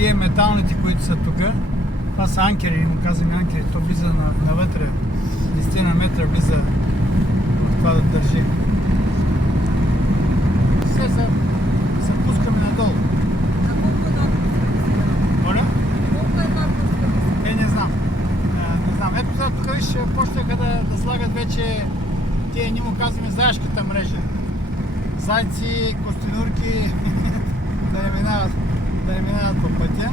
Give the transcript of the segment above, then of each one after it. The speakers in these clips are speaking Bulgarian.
тия металните, които са тук, това са анкери, му казваме анкери, то влиза навътре, 10 на метра влиза в това да държи. Все се пускаме надолу. А колко е надпуската? Моля? Колко е надпуската? Не знам. Не знам. Ето сега тук виж, почнаха да слагат вече тия, ние му казваме заешката мрежа. Зайци, костенурки, да не минават по пътя.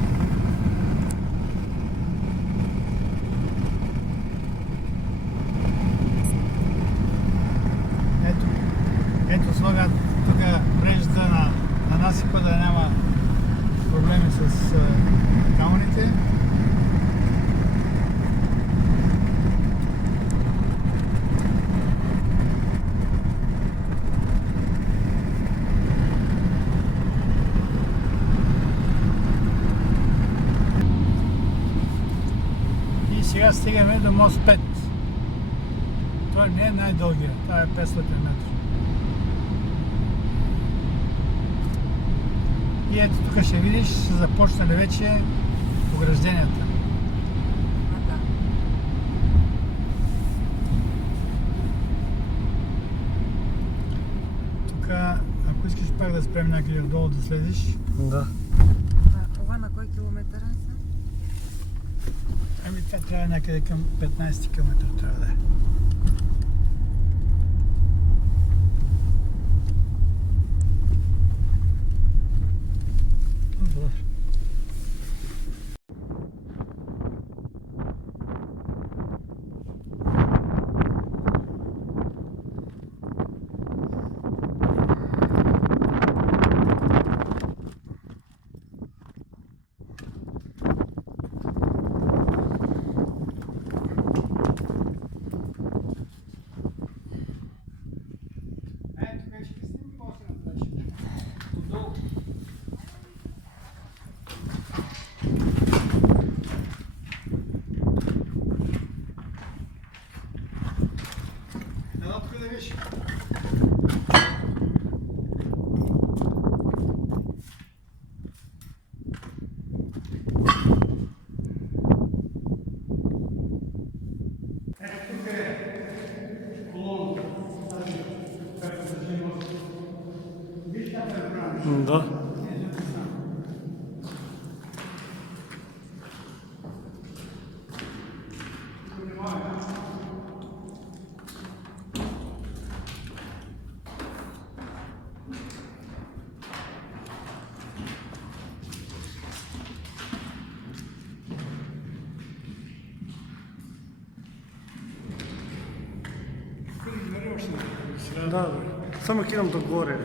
Ето слагат тук мрежата на насипа, да няма проблеми с камъните. И сега стигаме до мост 5. Той не е най-дългия, това е 500 метра. И ето тук ще видиш, са започнали вече огражденията. Да. Тук, ако искаш пак да спрем някъде отдолу да слезеш. Да. Това на кой километър е? Ами това трябва някъде към 15 км трябва да е. Добре. Да. Да, бе. Само кидам догоре.